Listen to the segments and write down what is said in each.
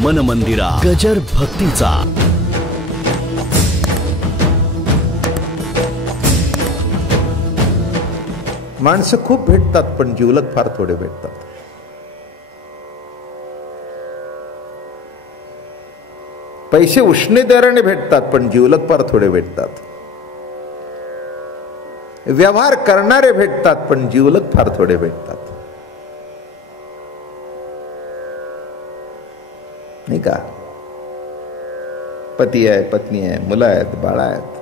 मन मंदिरा गजर भक्तीचा। माणसं खूप भेटतात पण जिवलग फार थोडे भेटतात। पैसे उष्णे दराने भेटतात पण जिवलग फार थोडे भेटतात। व्यवहार करणारे भेटतात पण जिवलग फार थोडे भेटतात, नाही का? पती आहे, पत्नी आहे, मुलं आहेत, बाळा आहेत,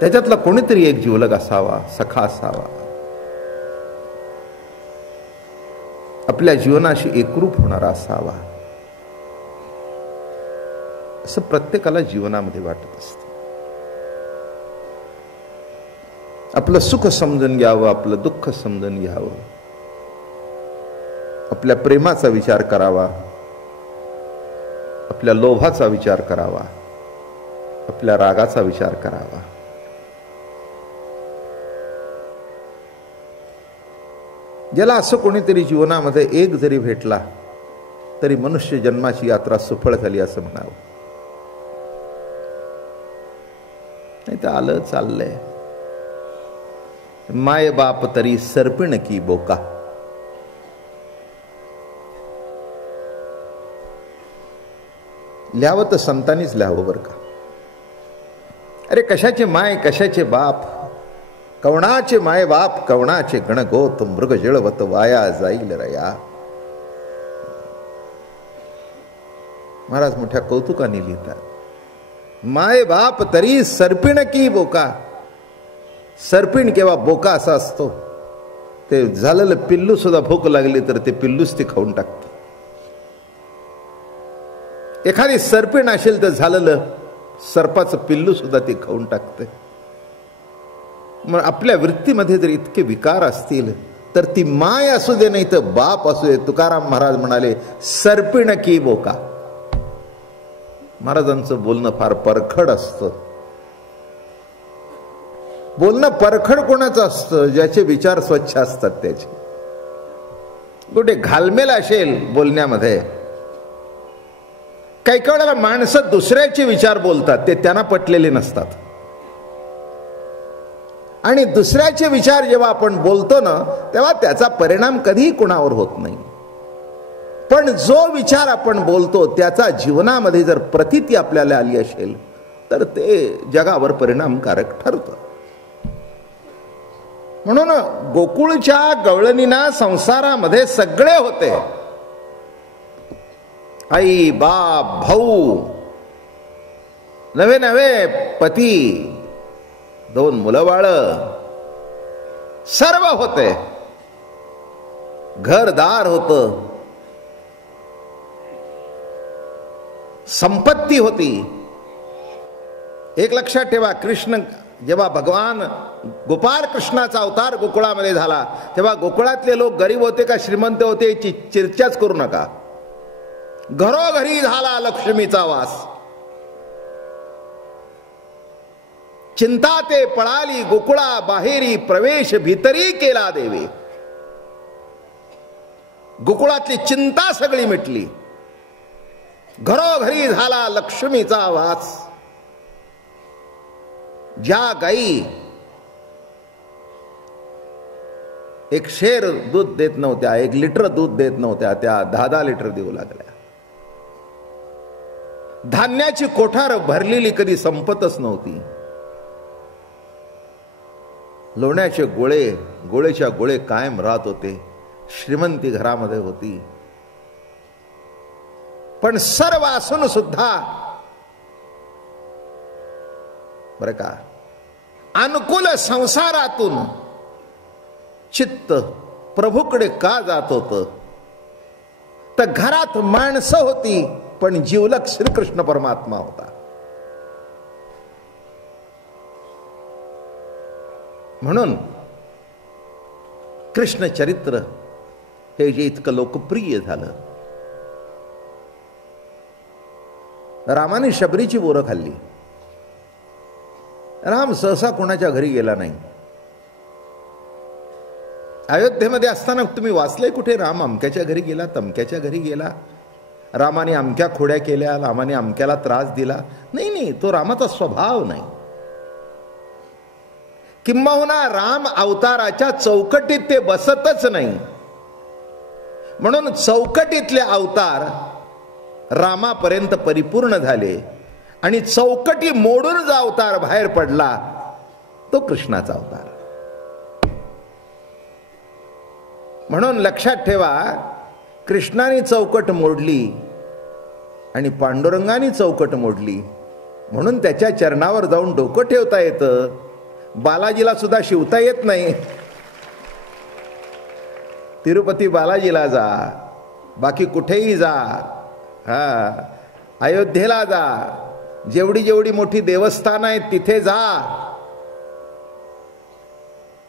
त्याच्यातला कोणीतरी एक जिवलग असावा, सखा असावा, आपल्या जीवनाशी एकरूप होणारा असावा, असं प्रत्येकाला जीवनामध्ये वाटत असतं। आपलं सुख समजून घ्यावं, आपलं दुःख समजून घ्यावं, आपल्या प्रेमाचा विचार करावा, आपल्या लोभाचा विचार करावा, आपल्या रागाचा विचार करावा। ज्याला असं कोणीतरी जीवनामध्ये एक जरी भेटला तरी मनुष्य जन्माची यात्रा सुफळ झाली असं म्हणावं। नाही तर आलं चाललंय माय बाप तरी सरपिण की बोका। लिहावं तर संतांनीच लिहावं बरं का। अरे कशाचे माय कशाचे बाप, कवणाचे माय बाप कवणाचे गणगोत, मृग जळवत वाया जाईल रया। महाराज मोठ्या कौतुकाने लिहितात, माय बाप तरी सरपिण की बोका। सरपिण किंवा बोका असा असतो, ते झालेलं पिल्लू सुद्धा भूक लागली तर ते पिल्लूच ते खाऊन टाकते। एखादी सरपिण असेल तर झालेलं सर्पाचं पिल्लू सुद्धा ते खाऊन टाकते। मग आपल्या वृत्तीमध्ये जर इतके विकार असतील तर ती माय असू दे नाही तर बाप असू दे, तुकाराम महाराज म्हणाले सरपिण की बोका। महाराजांचं बोलणं फार परखड असतं। बोलणं परखड कोणाचं असतं? ज्याचे विचार स्वच्छ असतात त्याचे। कुठे घालमेल असेल बोलण्यामध्ये, काही वेळेला माणसं दुसऱ्याचे विचार बोलतात, ते त्यांना पटलेले नसतात, आणि दुसऱ्याचे विचार जेव्हा आपण बोलतो ना तेव्हा त्याचा परिणाम कधीही कुणावर होत नाही। पण जो विचार आपण बोलतो त्याचा जीवनामध्ये जर प्रतीती आपल्याला आली असेल तर ते जगावर परिणामकारक ठरतं। म्हणून गोकुळच्या गवळणीना संसारामध्ये सगळे होते, आई बाप भाऊ, नवे नवे पती, दोन मुलं बाळ, सर्व होते, घरदार होतं, संपत्ती होती। एक लक्षात ठेवा, कृष्ण जेव्हा भगवान गोपाळ कृष्णाचा अवतार गोकुळामध्ये झाला तेव्हा गोकुळातले लोक गरीब होते का श्रीमंत होते याची चर्चाच करू नका। घरोघरी झाला लक्ष्मीचा वास, चिंता ते पळाली गोकुळा बाहेरी, प्रवेश भीतरी केला देवे। गोकुळातली चिंता सगळी मिटली, घरोघरी झाला लक्ष्मीचा वास। ज्या गाई एक शेर दूध देत नव्हत्या, 1 लिटर दूध देत नव्हत्या, त्या 10-10 लिटर देऊ लागल्या। धान्याची कोठार भरलेली कधी संपतच नव्हती। लोण्याचे गोळे, गोळेच्या गोळे कायम राहत होते, श्रीमंती घरामध्ये होती। पण सर्व असून सुद्धा बरं का, अनुकूल संसारातून चित्त प्रभूकडे का जात होतं? तर घरात माणसं होती पण जीवलग श्रीकृष्ण परमात्मा होता। म्हणून कृष्ण चरित्र हे जे इतकं लोकप्रिय झालं, रामाने शबरीची बोरं खाल्ली, राम सहसा कोणाच्या घरी गेला नाही। अयोध्येमध्ये असताना तुम्ही वाचलंय कुठे राम अमक्याच्या घरी गेला, तमक्याच्या घरी गेला, रामाने अमक्या खोड्या केल्या, रामाने अमक्याला त्रास दिला? नाही नाही, तो रामाचा स्वभाव नाही. किंबहुना राम अवताराच्या चौकटीत ते बसतच नाही. म्हणून चौकटीतले अवतार रामापर्यंत परिपूर्ण झाले आणि चौकटी मोडून जो अवतार बाहेर पडला तो कृष्णाचा अवतार. म्हणून लक्षात ठेवा, कृष्णाने चौकट मोडली आणि पांडुरंगाने चौकट मोडली, म्हणून त्याच्या चरणावर जाऊन डोकं ठेवता येतं. बालाजीला सुद्धा शिवता येत नाही. तिरुपती बालाजीला जा, बाकी कुठेही जा, अयोध्येला जा, जेवढी जेवढी मोठी देवस्थान आहेत तिथे जा.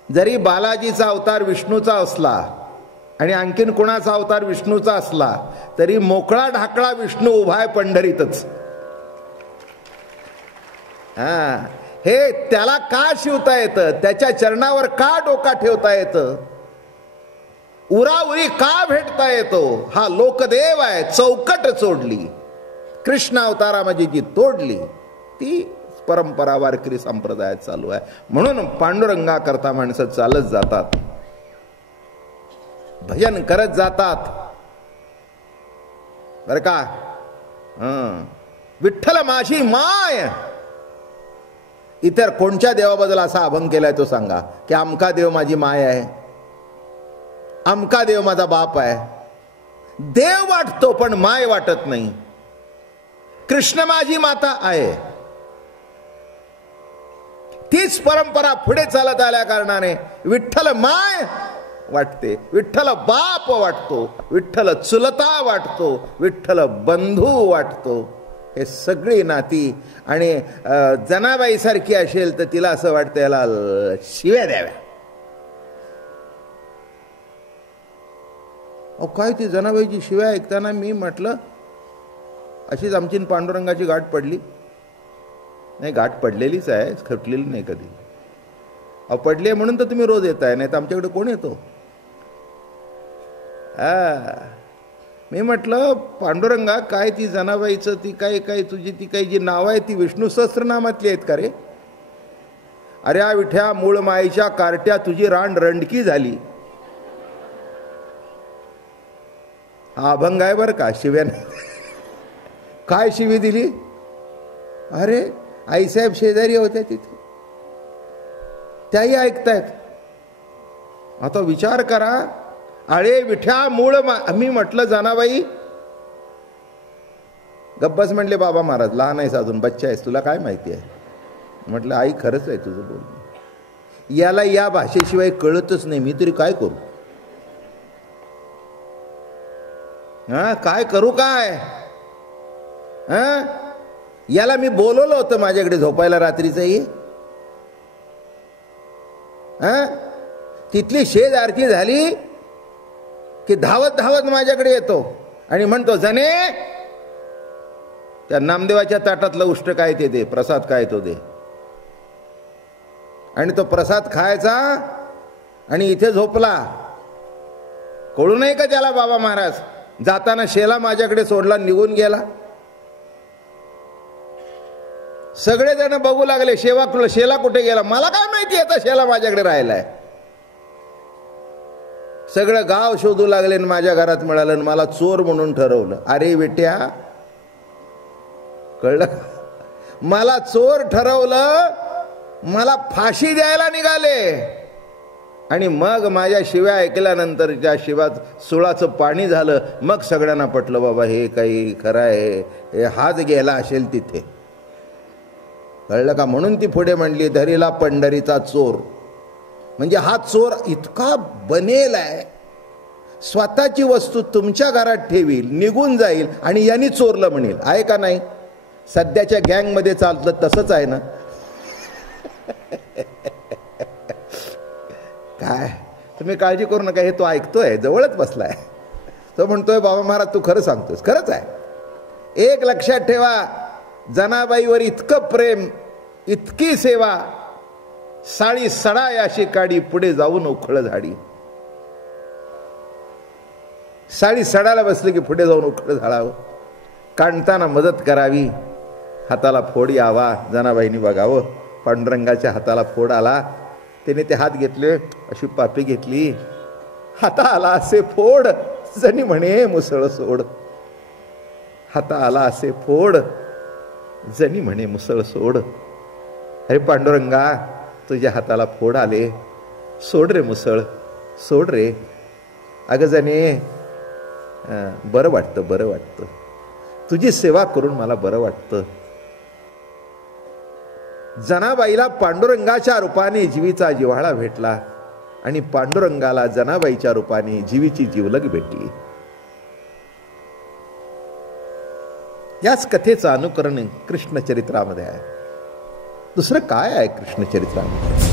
जरी बालाजीचा अवतार विष्णूचा असला आणि आणखीन कोणाचा अवतार विष्णूचा असला तरी मोकळा ढाकळा विष्णू उभा आहे पंढरीतच. हे त्याला का शिवता येतं, त्याच्या चरणावर का डोका ठेवता येतं, उराउरी का भेटता येतो? हा लोकदेव आहे. चौकट सोडली, कृष्ण अवतारामध्ये जी तोडली ती परंपरा वारकरी संप्रदायात चालू आहे. म्हणून पांडुरंगा करता माणसं चालत जातात, भजन करत जातात बर का. विठ्ठल माझी माय. इतर कोणत्या देवाबद्दल असा अभंग केलाय तो सांगा की अमका देव माझी माय आहे, अमका देव माझा बाप आहे. देव वाटतो पण माय वाटत नाही. कृष्ण माझी माता आहे. तीच परंपरा पुढे चालत आल्या कारणाने विठ्ठल माय वाटते, विठ्ठल बाप वाटतो, विठ्ठल चुलता वाटतो, विठ्ठल बंधू वाटतो. हे सगळी नाती. आणि जनाबाई सारखी असेल तर तिला असं वाटतं याला शिव्या द्याव्या. काय ती जनाबाईची शिव्या ऐकताना मी म्हटलं अशीच आमची पांडुरंगाची गाठ पडली नाही. गाठ पडलेलीच आहे, खटलेली नाही कधी. पडली म्हणून तर तुम्ही रोज येताय, नाही तर आमच्याकडे कोण येतो? मी म्हटलं पांडुरंगा काय ती जनाबाईचं ती काय काय तुझी ती काही जी नाव आहे ती विष्णू सहस्त्रनामातली आहेत का रे? अरे विठ्या मूळ माईच्या कार्ट्या तुझी रान रंडकी झाली. हा अभंग आहे बरं का, शिव्याने. काय शिवी दिली? अरे आईसाहेब शेजारी होत्या तिथे, त्याही ऐकतायत. आता विचार करा. अरे विठ्या मूळ मी म्हटलं जनाबाई गब्बस म्हणले बाबा महाराज लहान आहेस अजून, बच्चा आहेस, तुला काय माहिती आहे? म्हटलं आई खरंच आहे तुझं बोलणं. याला या भाषेशिवाय कळतच नाही, मी तरी काय करू? काय करू काय? याला मी बोलवलं होतं माझ्याकडे झोपायला रात्रीचंही. तिथली शेज आरती झाली की धावत धावत माझ्याकडे येतो आणि म्हणतो जने त्या नामदेवाच्या ताटातलं उष्ट काय ते दे, प्रसाद काय तो दे. आणि तो प्रसाद खायचा आणि इथे झोपला. कळू नाही का त्याला बाबा महाराज? जाताना शेला माझ्याकडे सोडला, निघून गेला. सगळेजण बघू लागले शेला कुठे गेला. मला काय माहिती आता शेला माझ्याकडे राहिलाय. सगळं गाव शोधू लागले, माझ्या घरात मिळालं, मला चोर म्हणून ठरवलं. अरे बेट्या कळलं? मला चोर ठरवलं, मला फाशी द्यायला निघाले. आणि मग माझ्या शिव्या ऐकल्यानंतर ज्या शिवात सुळाचं पाणी झालं, मग सगळ्यांना पटलं बाबा हे काही खरं आहे, हे हात गेला असेल तिथे. कळलं का? म्हणून ती पुढे म्हणली धरीला पंढरीचा चोर. म्हणजे हा चोर इतका बनेल आहे, स्वतःची वस्तू तुमच्या घरात ठेवील, निघून जाईल आणि यांनी चोरलं म्हणेल. आहे का नाही? सध्याच्या गँगमध्ये चालतं तसंच आहे ना. काय तुम्ही काळजी करू नका, हे तो ऐकतोय, जवळच बसलाय. तो म्हणतोय बाबा महाराज तू खरं सांगतोस. खरंच आहे. एक लक्षात ठेवा, जनाबाईवर इतकं प्रेम, इतकी सेवा, साळी सडा याशी काढी, पुढे जाऊन उखळ झाडी. साडी सडायला बसली की पुढे जाऊन उखळ झाडावं, काढताना मदत करावी, हाताला फोड यावा. जनाबाईंनी बघावं, पांडुरंगाच्या हाताला फोड आला. त्याने ते हात घेतले, अशी पापी घेतली. हाता आला असे फोड, जणी म्हणे मुसळ सोड. हाता आला असे फोड, जणी म्हणे मुसळ सोड. अरे पांडुरंगा, तुझ्या हाताला फोड आले, सोड रे मुसळ, सोड रे. अगं जणे, बरं वाटतं, बरं वाटतं, तुझी सेवा करून मला बरं वाटतं. जनाबाईला पांडुरंगाच्या रूपाने जीवीचा जिव्हाळा भेटला आणि पांडुरंगाला जनाबाईच्या रूपाने जीवीची जीवलग भेटली. याच कथेचं अनुकरण कृष्ण चरित्रामध्ये आहे. दुसरं काय आहे कृष्ण चरित्रामध्ये?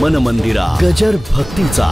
मन मंदिरा गजर भक्तीचा.